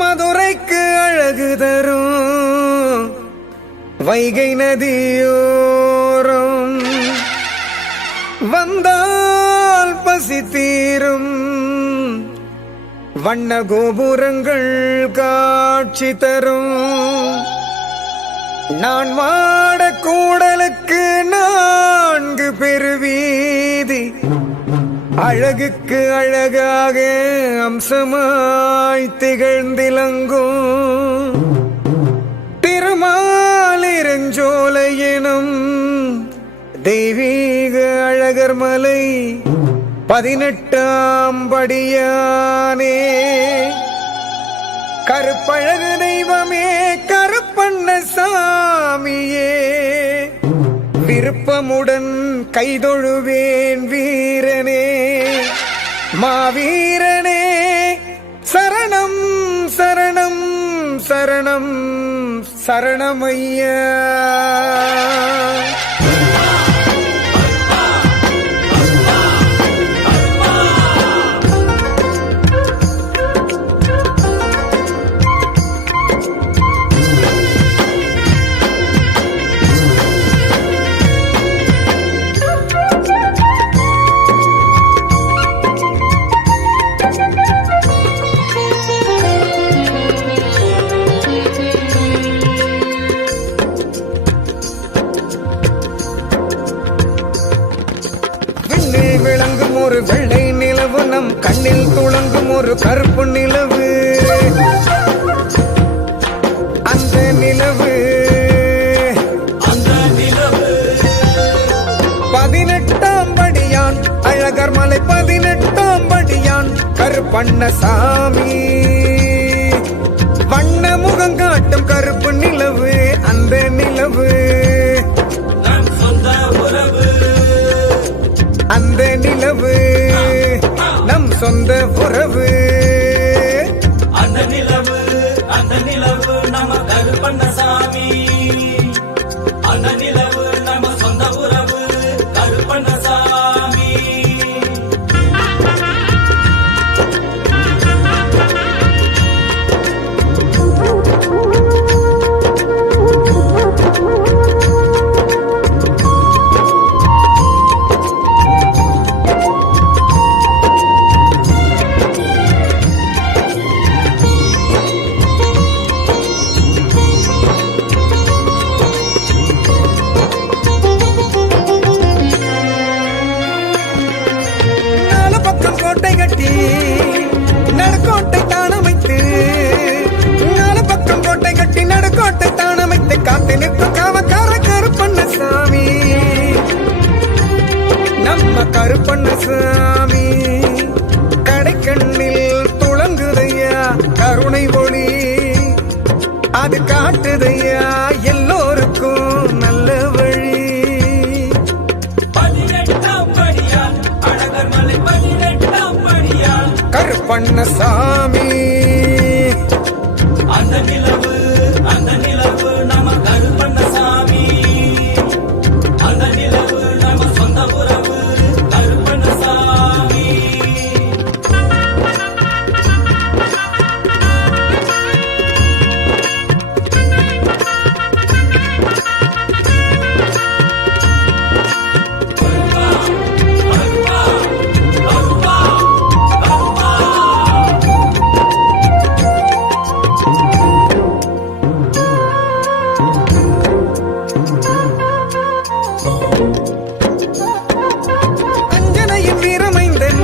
மதுரைக்கு அழகு தரும் வைகை நதியோரம் வந்தால் பசி தீரும் வண்ண கோபுரங்கள் காட்சி தரும் நான் வாட கூடலுக்கு 4 பெருவீதி அழகுக்கு அழகாக அம்சமாய் திகழ்ந்திலங்கும் திருமாலிருஞ்சோலை எனும் தெய்வீக அழகர் மலை 18ஆம் படியானே கருப்பழகு தெய்வமே கருப்பண்ணசாமியே விருப்பமுடன் கைதொழுவேன் வீரனே மாவீரனே சரணம் சரணம் சரணம் சரணமையா. விளங்கும் ஒரு வெள்ளை நிலவு நம் கண்ணில் துளங்கும் ஒரு கருப்பு நிலவு அந்த நிலவு 18ஆம் படியான் அழகர் மலை 18ஆம் படியான் கருப்பண்ணசாமி வண்ண முகம் காட்டும் கருப்பு நிலவு அந்த நிலவு அந்த நிலவு நம் சொந்த உறவு அந்த நிலவு நம்ம கருப்பண்ணசாமி அந்த நிலவு நம்ம சொந்த உறவு கருப்பண்ணசாமி. கோட்டை கட்டி நடுக்கோட்டை தானமைத்து 4 பக்கம் கோட்டை கட்டி நடுக்கோட்டை தானமைத்து காத்து நிற்கும் காவக்கார கருப்பண்ணசாமி நம்ம கருப்பண்ணசாமி கடைக்கண்ணில் துளங்குதையா கருணை ஒளி அது காட்டுதையா எல்லோருக்கும் நல்ல வழி. கருப்பண்ணசாமி அந்த நிலவு நம்ம கருப்பண்ணசாமி அந்த நிலவு நம்ம சொந்த உறவு கருப்பண்ணசாமி. அஞ்சனையின் வீரமைந்தன்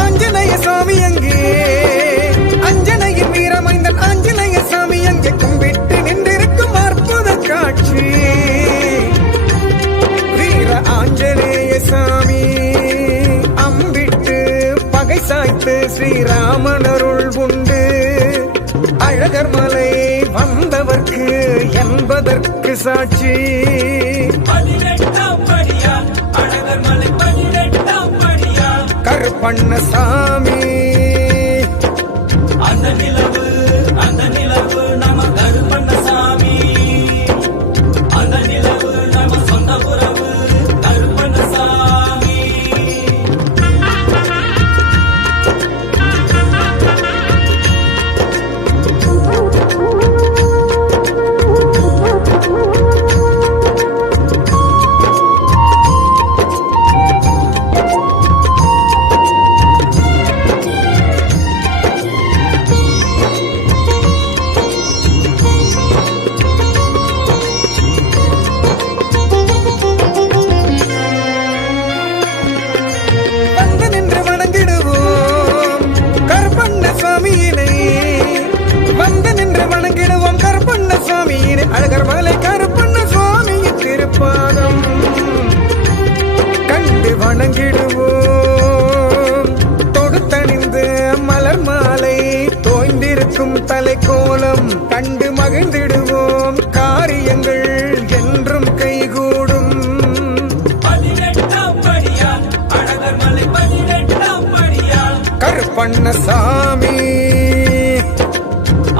ஆஞ்சநேய சாமி அங்கே அஞ்சனையின் வீரமைந்தன் ஆஞ்சநேய சாமி அங்கே கும்பிட்டு நின்றிருக்கும் அற்புத காட்சி வீர ஆஞ்சநேய சாமி அம்பிட்டு பகை சாய்த்து ஸ்ரீராமன் அருள் உண்டு அழகர் மலை வந்தவர்க்கு என்பதற்கு சாட்சி 18ஆம் படியான் அழகர் மலை 18ஆம் படியான் கருப்பண்ணசாமி அந்த நிலவு நம்ம கருப்பண்ணசாமி அந்த நிலவு நம்ம சொந்த உறவு கருப்பண்ணசாமி. மாப்பிள்ளை கோலம் கண்டு மகிழ்ந்திடுவோம், காரியங்கள் என்றும் கைகூடும். 18ஆம் படியான் அழகர் மலை 18ஆம் படியான் கருப்பண்ணசாமி.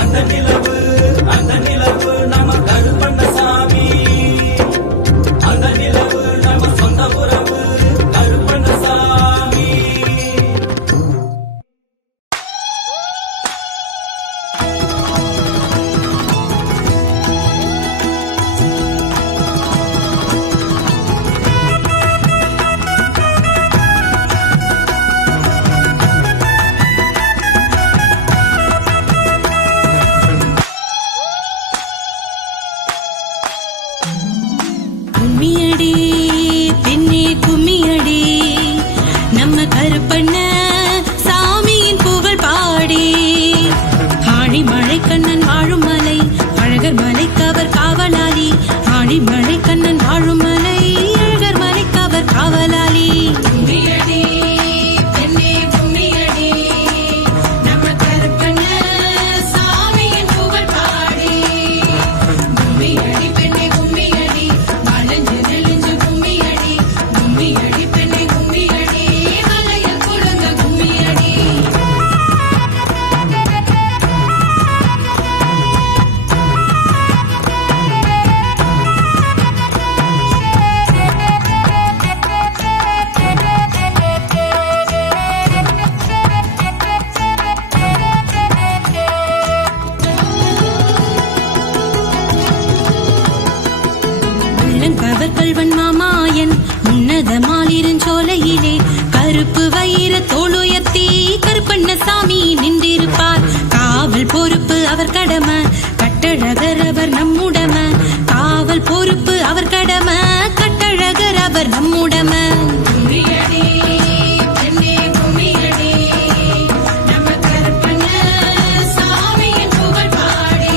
அந்த நிலவு நம்ம கருப்பண்ணசாமி, அந்த நிலவு நம்ம சொந்த உறவு கருப்பண்ணசாமி. கும்மியடி பெண்ணே கும்மியடி, நம்ம கருப்பண்ண சாமியின் புகழ் பாடி. ஆழி மழை கண்ணன் வாழும் மலை அழகர் மலைக்கு அவர் காவலாளி. ஆழி மழை கண்ணன் வாழும் மலை அழகர் மலைக்கு அவர் காவலாளி. கும்மியடி பெண்ணே கும்மியடி, நம்ம கருப்பண்ண சாமியின் புகழ் பாடி. கும்மியடி பெண்ணே கும்மியடி, வளைஞ்சு நெளிஞ்சு கும்மியடி. கும்மியடி பெண்ணே கும்மியடி, வளைய கொடுங்க கும்மியடி. உள்ளங்கவர் கல்வன் மாமாயன் உன்னதமாலிருஞ்சோலையிலே கருப்பு வயிற தோளுயர்த்தி கருப்பண்ணசாமி நின்றிருப்பார். காவல் பொறுப்பு அவர் கடமை, கட்டழகர் அவர் நம்முடம. காவல் பொறுப்பு அவர் கடமை, கட்டழகர் அவர் நம்முடம. கும்மியடி பெண்ணே கும்மியடி, நம்ம கருப்பண்ண சாமியின் புகழ் பாடி.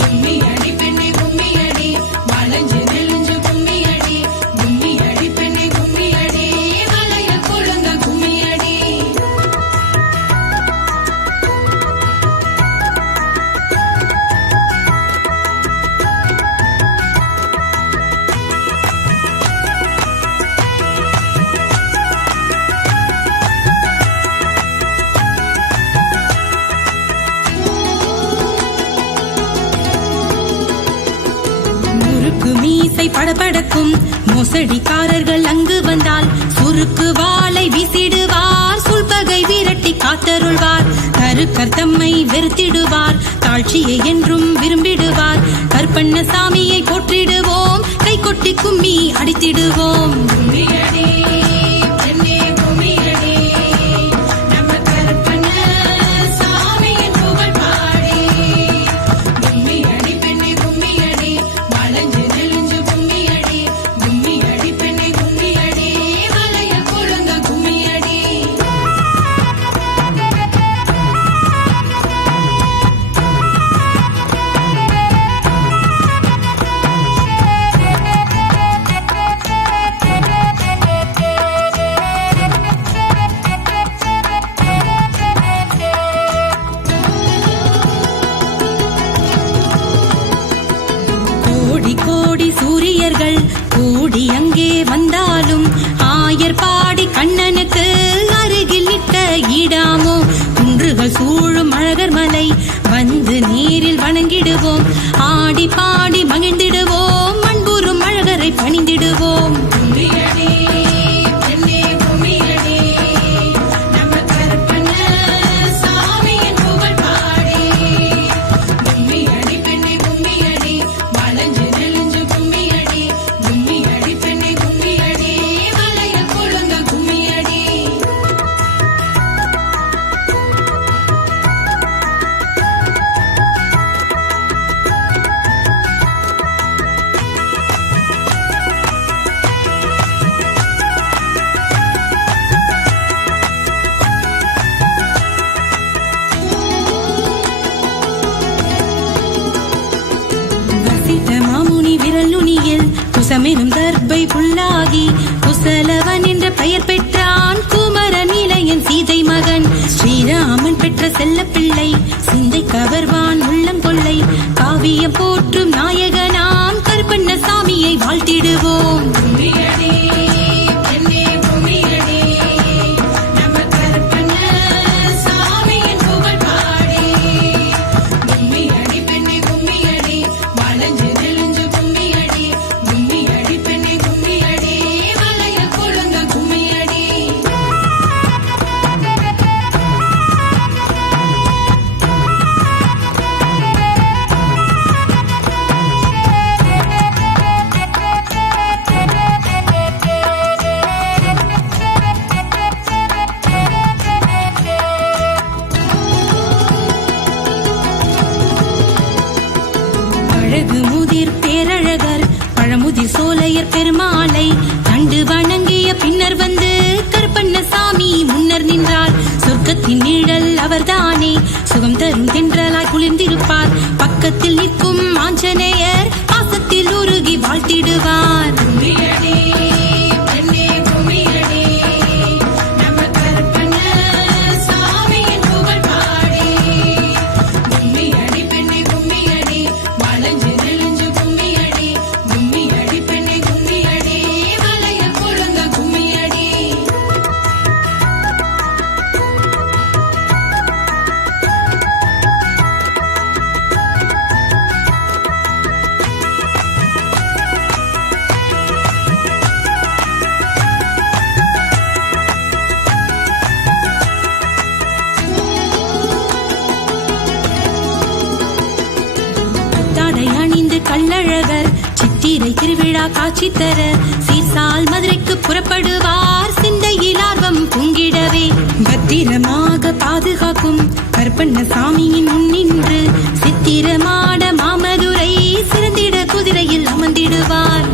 கும்மியடி பெண்ணே கும்மியடி, வளைஞ்சு நெளிஞ்சு கும்மியடி. கும்மியடி பெண்ணே கும்மியடி, வளைய கொடுங்க கும்மியடி. முறுக்கு மீசை படபடக்கும் மோசடிக்காரர்கள் அங்கு வந்தால் சுருக்கு வாளை வீசிடுவார். சுல்பகை விரட்டி காத்தருள்வார். கருக்கர் தம்மை வெறுத்திடுவார், தாழ்ச்சியை என்றும் விரும்பிடுவார். கருப்பண்ணசாமியை போற்றிடுவோம், கை கொட்டி கும்மி அடித்திடுவோம். கும்மியடி பெண்ணே கும்மியடி, நம்ம கருப்பண்ண சாமியின் புகழ் பாடி. கும்மியடி பெண்ணே கும்மியடி, வளைஞ்சு நெளிஞ்சு கும்மியடி. கும்மியடி பெண்ணே கும்மியடி, வளைய கொடுங்க கும்மியடி. கோடி கோடி சூரியர்கள் கூடி அங்கே வந்தாலும் ஆயர் பாடி கண்ணனுக்கு அருகில் நிற்க ஈடாமோ. குன்றுகள் சூழும் அழகர் மலை வந்து நீரில் வணங்கிடுவோம். ஆடி பாடி மகிழ்ந்திடுவோம், மண்புறும் அழகரை பணிந்திடுவோம். கும்மியடி பெண்ணே கும்மியடி, நம்ம கருப்பண்ண சாமியின் புகழ் பாடி. கும்மியடி பெண்ணே கும்மியடி, வளைஞ்சு நெளிஞ்சு கும்மியடி. கும்மியடி பெண்ணே கும்மியடி, வளைய கொடுங்க கும்மியடி. குசமெனும் தர்பை புல்லாகி குசலவன் என்ற பெயர் பெற்றான். குமர நிலை தனயன் சீதை மகன் ஸ்ரீராமன் பெற்ற செல்ல பிள்ளை சிந்தை கவர்வான் உள்ளம் கொள்ளை காவியம் போற்றும் நாயகனாம் கருப்பண்ணசாமியை வாழ்த்திடுவோம். அழகு முதிர் பேரழகர் பழமுதிர் சோலையர் பெருமாளை கண்டு வணங்கிய பின்னர் வந்து கருப்பண்ணசாமி முன்னர் நின்றார். சொர்க்கத்தின் நிழல் அவர்தானே சுகம் தரும் தென்றலாய் குளிர்ந்திருப்பார். பக்கத்தில் நிற்கும் ஆஞ்சநேயர் பாசத்தில் உருகி வாழ்த்திடுவார். கள்ளழகர் சித்திரை திருவிழா காட்சி தர சீர்சால் மதுரைக்கு புறப்படுவார். சிந்தையில் ஆர்வம் பொங்கிடவே பத்திரமாக பாதுகாக்கும் கருப்பண்ணசாமியின் முன்னின்று சித்திரமாட மாமதுரை சிறந்திட குதிரையில் அமர்ந்திடுவார்.